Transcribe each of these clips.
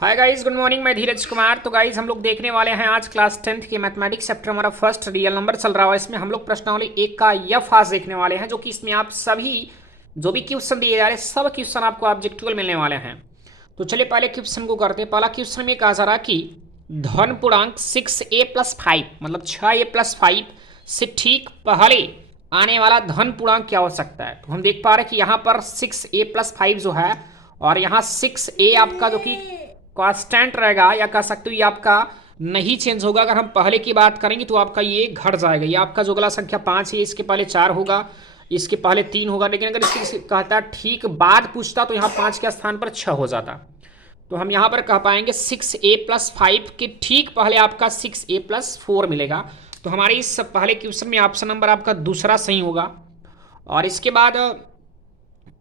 Hi guys, good morning. मैं धीरज कुमार। तो guys हम लोग देखने वाले हैं आज क्लास 10th के मैथमेटिक्स चैप्टर हमारा फर्स्ट रियल नंबर चल रहा है। इसमें हम लोग प्रश्नावली 1 का एफ आज देखने वाले हैं, जो कि इसमें आप सभी जो भी क्वेश्चन दिए जा रहे हैं सब क्वेश्चन आपको ऑब्जेक्टिव मिलने वाले हैं। तो चलिए पहले क्वेश्चन को करते हैं। पहला क्वेश्चन में कहा जा रहा कि धन पूर्णांक 6a+5 मतलब 6a+5 से ठीक पहले आने वाला धन पूर्णांक क्या हो सकता है। तो हम देख पा रहे हैं कि यहाँ पर 6a+5 जो है और यहाँ 6a आपका जो कि कांस्टेंट रहेगा, या कह सकते हो ये आपका नहीं चेंज होगा। अगर हम पहले की बात करेंगे तो आपका ये घट जाएगा। ये आपका जो अगला संख्या 5 है, इसके पहले 4 होगा, इसके पहले 3 होगा। लेकिन अगर इसके कहता ठीक बाद पूछता तो यहाँ 5 के स्थान पर 6 हो जाता। तो हम यहाँ पर कह पाएंगे 6a+5 के ठीक पहले आपका 6a+4 मिलेगा। तो हमारे इस पहले क्वेश्चन में ऑप्शन नंबर आपका दूसरा सही होगा। और इसके बाद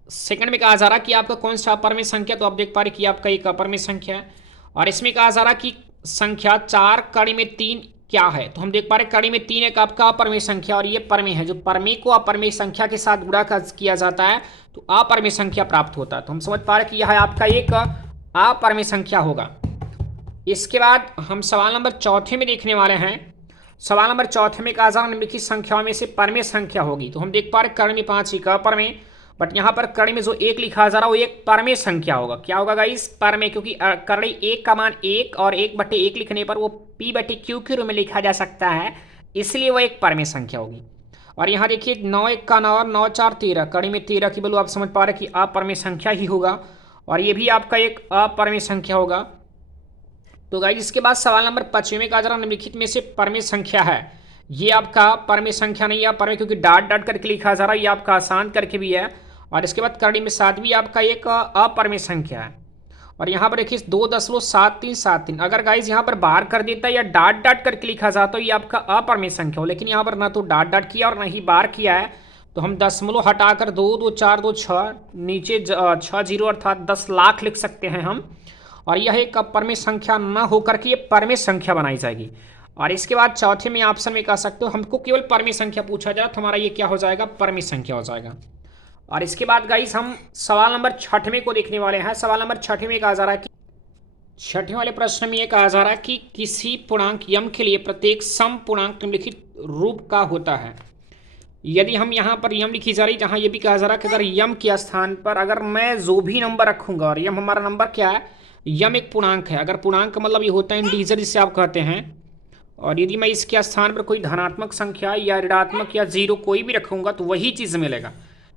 सेकंड में कहा जा रहा कि आपका कौन सा अपर में संख्या। तो आप देख पा रहे कि आपका एक अपर में संख्या है। और इसमें कहा जा रहा कि संख्या 4 कड़ी में 3 क्या है। तो हम देख पा रहे कड़ी में 3 एक आपका अपर में संख्या और ये परमेय है। जो परमेय को अपर में संख्या के साथ गुणा किया जाता है तो अपर में संख्या प्राप्त होता है। तो हम समझ पा रहे कि यह आपका एक अपर में संख्या होगा। इसके बाद हम सवाल नंबर चौथे में देखने वाले हैं। सवाल नंबर चौथे में कहा जा रहा निम्नलिखित संख्याओं में से परमेय संख्या होगी। तो हम देख पा रहे कड़ी में 5 एक अपर में, बट यहाँ पर कड़ी में जो 1 लिखा जा रहा है वो एक परमेय संख्या होगा। क्या होगा गाइस? परमेय, क्योंकि कड़ी 1 का मान 1 और 1/1 लिखने पर वो p/q के रूप में लिखा जा सकता है, इसलिए वो एक परमेय संख्या होगी। और यहाँ देखिए 9 1 का 9 और 9 4 13, कड़ी में 13 की वैल्यू आप समझ पा रहे कि अपरमेय संख्या ही होगा और ये भी आपका एक अपरमेय संख्या होगा। तो गाइस इसके बाद सवाल नंबर 5 में कहा जा रहा निम्नलिखित में से परमेय संख्या है। ये आपका परमेय संख्या नहीं है, परमेय क्योंकि डाट डाट करके लिखा जा रहा है, ये आपका आसान करके भी है। और इसके बाद कड़ी में 7 भी आपका एक अपरमेय संख्या है। और यहाँ पर देखिए 2.7373, अगर गाइज यहाँ पर बाहर कर देता है या डाट डाट करके लिखा जाता है ये आपका अपरमेय संख्या हो, लेकिन यहाँ पर ना तो डाट डाट किया और ना ही बाहर किया है। तो हम दशमलव हटाकर 2 2 4 2 6 नीचे 6 0 अर्थात 10 लाख लिख सकते हैं हम। और यह एक अपरमेय संख्या न होकर के ये परमेय संख्या बनाई जाएगी। और इसके बाद चौथे में ऑप्शन में कह सकते हो हमको केवल परमेय संख्या पूछा जाए तो हमारा ये क्या हो जाएगा? परमेय संख्या हो जाएगा। और इसके बाद गाइस हम सवाल नंबर 6वें को देखने वाले हैं। सवाल नंबर 6 में कहा जा रहा है कि 6वें वाले प्रश्न में ये कहा जा रहा है कि किसी पूर्णांक यम के लिए प्रत्येक सम पूर्णांक निम्नलिखित रूप का होता है। यदि हम यहाँ पर यम लिखी जा रही, जहाँ ये भी कहा जा रहा है कि अगर यम के स्थान पर अगर मैं जो भी नंबर रखूंगा, और यम हमारा नंबर क्या है? यम एक पूर्णांक है। अगर पूर्णांक का मतलब ये होता है इंटीजर जिसे आप कहते हैं, और यदि मैं इसके स्थान पर कोई धनात्मक संख्या या ऋणात्मक या जीरो कोई भी रखूंगा तो वही चीज़ मिलेगा।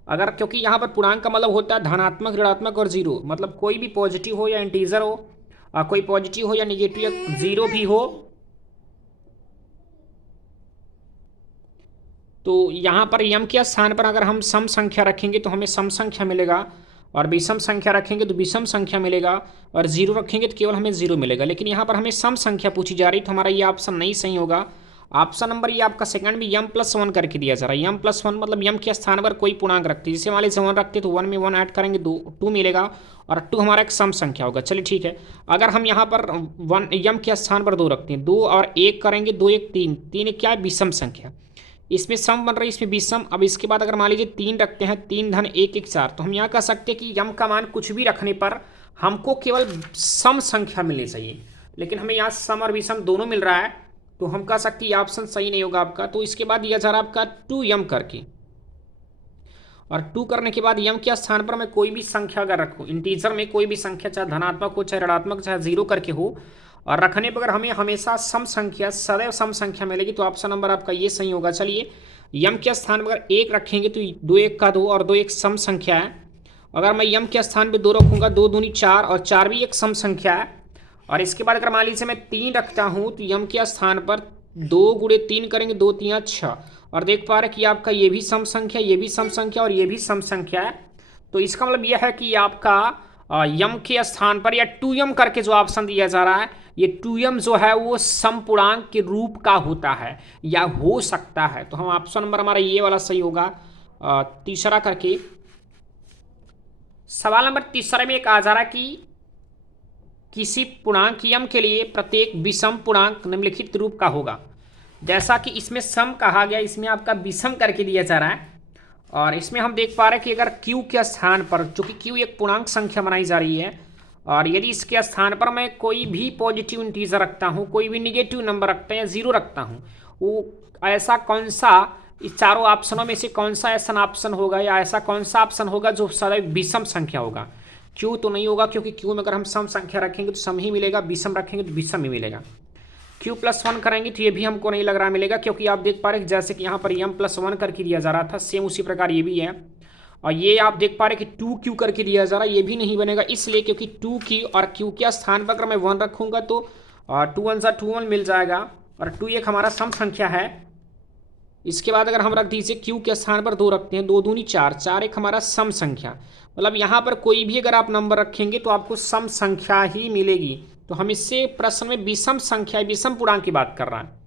अगर क्योंकि यहाँ पर पूर्णांक का मतलब होता है धनात्मक, ऋणात्मक और जीरो, मतलब कोई भी पॉजिटिव हो या इंटीजर हो, कोई पॉजिटिव हो या निगेटिव या जीरो भी हो। तो यहाँ पर यम के स्थान पर अगर हम सम संख्या रखेंगे तो हमें सम संख्या मिलेगा, और विषम संख्या रखेंगे तो विषम संख्या मिलेगा, और जीरो रखेंगे तो केवल हमें जीरो मिलेगा। लेकिन यहाँ पर हमें सम संख्या पूछी जा रही तो हमारा ये ऑप्शन नहीं सही होगा। ऑप्शन नंबर ये आपका सेकंड में m+1 करके दिया जा रहा है। m+1 मतलब यम के स्थान पर कोई पूर्णांक रखते हैं, जैसे मान लीजिए 1 रखते तो 1 में 1 ऐड करेंगे 2 मिलेगा, और 2 हमारा एक सम संख्या होगा। चलिए ठीक है। अगर हम यहाँ पर 1 यम के स्थान पर 2 रखते हैं, 2 और 1 करेंगे, 2 1 3, 3 एक क्या है? विषम संख्या। इसमें सम बन रही है, इसमें विषम। अब इसके बाद अगर मान लीजिए 3 रखते हैं, 3 धन 1 1 4, तो हम यहाँ कह सकते हैं कि यम का मान कुछ भी रखने पर हमको केवल सम संख्या मिलनी चाहिए, लेकिन हमें यहाँ सम और विषम दोनों मिल रहा है, तो हम कह सकते हैं ऑप्शन सही नहीं होगा आपका। तो इसके बाद दिया जा रहा है आपका 2 यम करके, और 2 करने के बाद यम के स्थान पर मैं कोई भी संख्या अगर रखूँ, इंटीजर में कोई भी संख्या, चाहे धनात्मक हो चाहे ऋणात्मक चाहे जीरो करके हो, और रखने पर अगर हमें हमेशा सम संख्या, सदैव सम संख्या मिलेगी, तो ऑप्शन नंबर आपका ये सही होगा। चलिए यम के स्थान पर अगर 1 रखेंगे तो 2 1 का 2, और 2 एक सम संख्या है। अगर मैं यम के स्थान पर 2 रखूँगा, 2 दूनी 4, और 4 भी एक सम संख्या है। और इसके बाद अगर मान लीजिए मैं 3 रखता हूँ तो यम के स्थान पर 2 गुणे 3 करेंगे, 2 3 6, और देख पा रहे कि आपका ये भी सम संख्या, ये भी सम संख्या और ये भी सम संख्या है। तो इसका मतलब यह है कि आपका यम के स्थान पर या 2 यम करके जो ऑप्शन दिया जा रहा है, ये 2 यम जो है वो सम पूर्णांक के रूप का होता है या हो सकता है। तो हम ऑप्शन नंबर हमारा ये वाला सही होगा, तीसरा करके। सवाल नंबर तीसरे में कहा जा रहा है कि किसी पूर्णांक यम के लिए प्रत्येक विषम पूर्णांक निम्नलिखित रूप का होगा। जैसा कि इसमें सम कहा गया, इसमें आपका विषम करके दिया जा रहा है। और इसमें हम देख पा रहे हैं कि अगर q के स्थान पर, चूंकि q एक पूर्णांक संख्या बनाई जा रही है, और यदि इसके स्थान पर मैं कोई भी पॉजिटिव इंटीजर रखता हूँ, कोई भी निगेटिव नंबर रखता हूँ या जीरो रखता हूँ, वो ऐसा कौन सा इस चारों ऑप्शनों में से कौन सा ऐसा ऑप्शन होगा या ऐसा कौन सा ऑप्शन होगा जो सदैव विषम संख्या होगा। क्यू तो नहीं होगा, क्योंकि क्यू में अगर हम सम संख्या रखेंगे तो सम ही मिलेगा, विषम रखेंगे तो विषम ही मिलेगा। Q+1 करेंगे तो ये भी हमको नहीं लग रहा मिलेगा, क्योंकि आप देख पा रहे हैं जैसे कि यहाँ पर M+1 करके दिया जा रहा था, सेम उसी प्रकार ये भी है। और ये आप देख पा रहे हैं कि 2Q करके दिया जा रहा है, ये भी नहीं बनेगा, इसलिए क्योंकि 2Q और Q के स्थान पर अगर मैं 1 रखूंगा तो 2 1 सा 2 1 मिल जाएगा, और 2 एक हमारा सम संख्या है। इसके बाद अगर हम रख दीजिए Q के स्थान पर 2 रखते हैं, 2 दूनी 4, 4 एक हमारा सम संख्या, मतलब यहाँ पर कोई भी अगर आप नंबर रखेंगे तो आपको सम संख्या ही मिलेगी। तो हम इससे प्रश्न में विषम संख्या, विषम पूर्णांक की बात कर रहा है।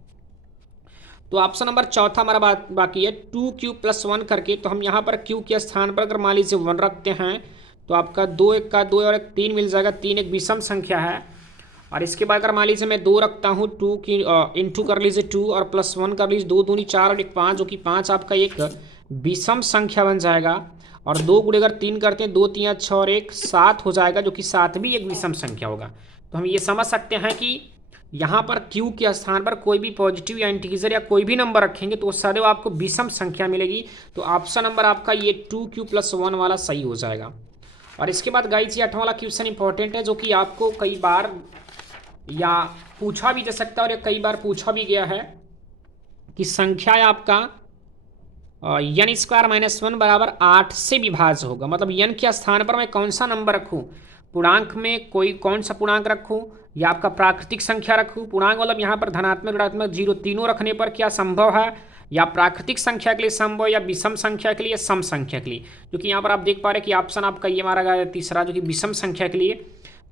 तो ऑप्शन नंबर चौथा हमारा बाकी है 2Q+1 करके। तो हम यहाँ पर Q के स्थान पर अगर मान लीजिए 1 रखते हैं तो आपका 2 एक का 2 और एक 3 मिल जाएगा, 3 एक विषम संख्या है। और इसके बाद अगर मान लीजिए मैं 2 रखता हूँ, 2 की इंटू कर लीजिए 2 और +1 कर लीजिए, 2 दूनी 4 और एक 5, जो कि 5 आपका एक विषम संख्या बन जाएगा। और 2 गुणे अगर 3 करते हैं, 2 3 6 और 1 7 हो जाएगा, जो कि 7 भी एक विषम संख्या होगा। तो हम ये समझ सकते हैं कि यहाँ पर Q के स्थान पर कोई भी पॉजिटिव या इंटीजर या कोई भी नंबर रखेंगे तो सदैव आपको विषम संख्या मिलेगी। तो ऑप्शन नंबर आपका ये 2Q+1 वाला सही हो जाएगा। और इसके बाद गाइस ये 8वां वाला क्वेश्चन इंपॉर्टेंट है, जो कि आपको कई बार या पूछा भी जा सकता है और कई बार पूछा भी गया है कि संख्या आपका n² - 1 बराबर 8 से विभाज्य होगा। मतलब n के स्थान पर मैं कौन सा नंबर रखूँ, पूर्णांक में कोई कौन सा पूर्णांक रखूँ या आपका प्राकृतिक संख्या रखूँ। पूर्णांक मतलब यहाँ पर धनात्मक ऋणात्मक जीरो तीनों रखने पर क्या संभव है, या प्राकृतिक संख्या के लिए संभव, या विषम संख्या के लिए, सम संख्या के लिए। क्योंकि यहाँ पर आप देख पा रहे हैं कि ऑप्शन आपका ये मारा गया तीसरा, जो कि विषम संख्या के लिए।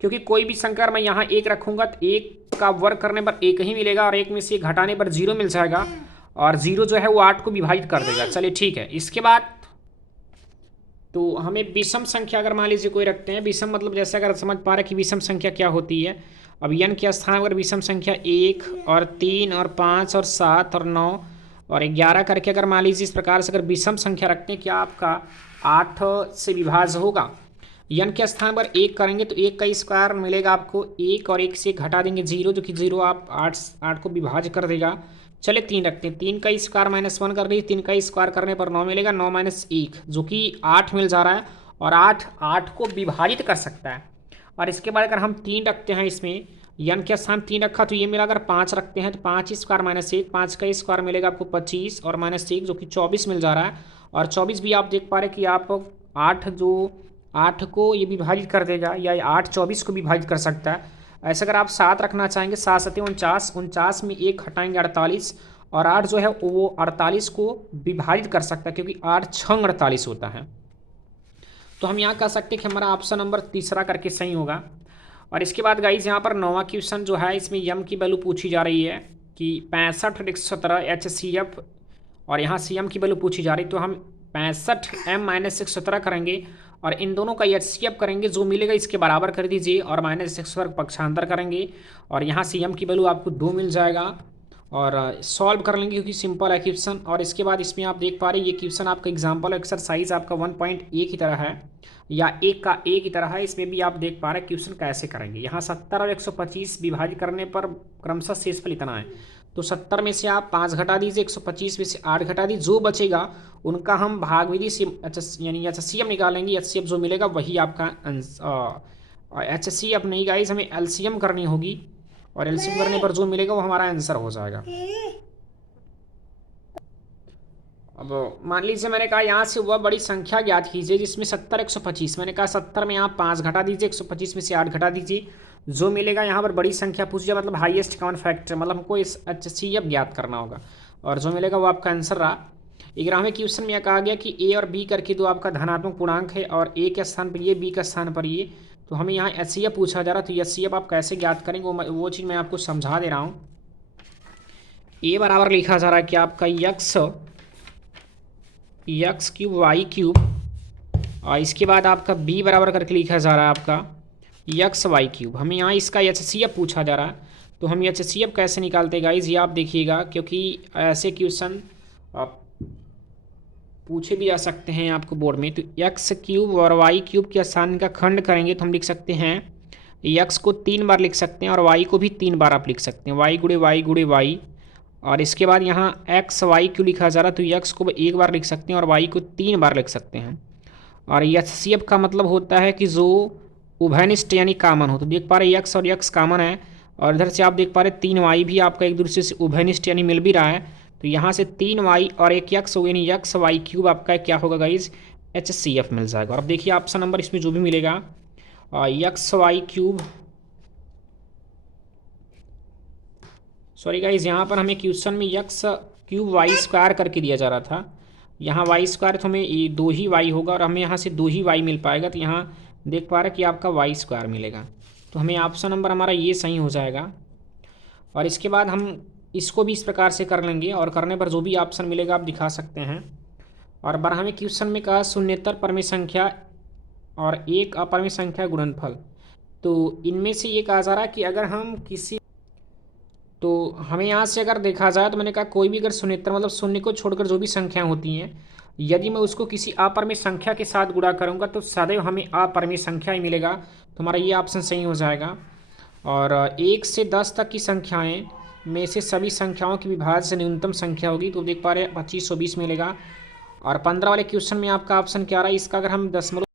क्योंकि कोई भी संख्या मैं यहाँ 1 रखूँगा तो 1 का वर्ग करने पर 1 ही मिलेगा, और 1 में से घटाने पर 0 मिल जाएगा, और 0 जो है वो 8 को विभाजित कर देगा। चलिए ठीक है। इसके बाद तो हमें विषम संख्या अगर मान लीजिए कोई रखते हैं, विषम मतलब जैसे अगर समझ पा रहे हैं कि विषम संख्या क्या होती है। अब n के स्थान पर विषम संख्या 1 और 3 और 5 और 7 और 9 और 11 करके अगर मान लीजिए इस प्रकार से अगर विषम संख्या रखते हैं, क्या आपका 8 से विभाज्य होगा। n के स्थान पर 1 करेंगे तो 1 का स्क्वायर मिलेगा आपको 1, और 1 से घटा देंगे 0, जो कि 0 आप 8 को विभाज्य कर देगा। चले 3 रखते हैं, 3 का स्क्वायर -1 कर लीजिए, 3 का स्क्वायर करने पर 9 मिलेगा, 9 - 1 जो कि 8 मिल जा रहा है, और 8 को विभाजित कर सकता है। और इसके बाद अगर हम 3 रखते हैं, इसमें n के स्थान 3 रखा तो ये मिला। अगर 5 रखते हैं तो 5 स्क्वायर -1, 5 का स्क्वायर मिलेगा आपको 25 और -1 जो कि 24 मिल जा रहा है। और 24 भी आप देख पा रहे कि आप 8 को ये विभाजित कर देगा, या 8 24 को विभाजित कर सकता है। ऐसे अगर आप 7 रखना चाहेंगे, 7 7 49, 49 में 1 हटाएंगे 48, और 8 जो है वो 48 को विभाजित कर सकता है, क्योंकि 8 6 48 होता है। तो हम यहाँ कह सकते हैं कि हमारा ऑप्शन नंबर तीसरा करके सही होगा। और इसके बाद गाइज यहाँ पर 9वां क्वेश्चन जो है, इसमें यम की वैल्यू पूछी जा रही है कि 65 HCF, और यहाँ CM की वैल्यू पूछी जा रही है। तो हम 65m - 117 करेंगे और इन दोनों का HCF करेंगे, जो मिलेगा इसके बराबर कर दीजिए, और -117 पक्षांतर करेंगे, और यहाँ CM की वैल्यू आपको 2 मिल जाएगा। और सॉल्व कर लेंगे क्योंकि सिंपल है क्वेश्चन। और इसके बाद इसमें आप देख पा रहे हैं ये क्वेश्चन आपका एग्जाम्पल एक्सरसाइज आपका 1.1 की तरह है, या 1 का A की तरह है। इसमें भी आप देख पा रहे हैं क्वेश्चन कैसे करेंगे। यहाँ 70 और 125 विभाजित करने पर क्रमशः शेषफल इतना है। तो 70 में से आप 5 घटा दीजिए, 125 में से 8 घटा दीजिए, जो बचेगा उनका हम भाग विधि से यानी HCF निकालेंगे। HCF जो मिलेगा वही आपका HCF नहीं गाइस, हमें LCM करनी होगी, और LCM करने पर जो मिलेगा वो हमारा आंसर हो जाएगा। अब मान लीजिए मैंने कहा यहाँ से वह बड़ी संख्या ज्ञात कीजिए जिसमें 70 125, मैंने कहा 70 में आप 5 घटा दीजिए, 125 में से 8 घटा दीजिए, जो मिलेगा यहाँ पर बड़ी संख्या पूछ लिया, मतलब हाईएस्ट कॉमन फैक्टर, मतलब हमको इस HCF ज्ञात करना होगा, और जो मिलेगा वो आपका आंसर रहा। 11वें क्वेश्चन में कहा गया कि A और B करके दो आपका धनात्मक पूर्णांक है, और A के स्थान पर ये, B के स्थान पर ये। तो हमें यहाँ HCF पूछा जा रहा है, तो HCF आप कैसे ज्ञात करेंगे वो चीज़ मैं आपको समझा दे रहा हूँ। A बराबर लिखा जा रहा है कि आपका x क्यूब वाई क्यूब, और इसके बाद आपका B बराबर करके लिखा जा रहा है आपका एक्स वाई क्यूब। हमें यहाँ इसका HCF पूछा जा रहा है, तो हम HCF कैसे निकालते हैं गाइज, ये आप देखिएगा, क्योंकि ऐसे क्वेश्चन पूछे भी जा सकते हैं आपको बोर्ड में। तो एक्स क्यूब और वाई क्यूब के स्थान का खंड करेंगे तो हम लिख सकते हैं यक्स को 3 बार लिख सकते हैं और वाई को भी 3 बार आप लिख सकते हैं, वाई गुड़े वाई। और इसके बाद यहाँ एक्स वाई क्यों लिखा जा रहा है, तो यक्स को 1 बार लिख सकते हैं और वाई को 3 बार लिख सकते हैं। और एचसीएफ का मतलब होता है कि जो उभयनिष्ठ यानी कामन हो। तो देख पा रहे यक्स और यक्स कामन है, और इधर से आप देख पा रहे 3 वाई भी आपका एक दूसरे से उभयनिष्ठ यानी मिल भी रहा है। तो यहाँ से 3 वाई और एक यक्स हो, यानी यक्स वाई क्यूब आपका क्या होगा गाइज, एचसीएफ मिल जाएगा। और अब देखिए ऑप्शन नंबर इसमें जो भी मिलेगा x y cube, sorry guys यहाँ पर हमें क्वेश्चन में यक्स क्यूब वाई स्क्वायर करके दिया जा रहा था। यहाँ वाई स्क्वायर तो हमें ये 2 ही वाई होगा और हमें यहाँ से 2 ही वाई मिल पाएगा। तो यहाँ देख पा रहे कि आपका वाई स्क्वायर मिलेगा। तो हमें ऑप्शन नंबर हमारा ये सही हो जाएगा। और इसके बाद हम इसको भी इस प्रकार से कर लेंगे, और करने पर जो भी ऑप्शन मिलेगा आप दिखा सकते हैं। और बार हमें क्वेश्चन में कहा शून्येतर परमेय संख्या और एक अपरमेय संख्या गुणनफल। तो इनमें से ये कहा जा रहा है कि अगर हम किसी, तो हमें यहाँ से अगर देखा जाए तो मैंने कहा कोई भी अगर शून्येतर मतलब शून्य को छोड़कर जो भी संख्या होती हैं, यदि मैं उसको किसी अपरमेय संख्या के साथ गुणा करूँगा तो सदैव हमें अपरमेय संख्या ही मिलेगा। तो हमारा ये ऑप्शन सही हो जाएगा। और 1 से 10 तक की संख्याएं में से सभी संख्याओं की विभाज्य से न्यूनतम संख्या होगी। तो देख पा रहे हैं 2520 मिलेगा। और 15 वाले क्वेश्चन में आपका ऑप्शन क्या रहा है, इसका अगर हम दशमलव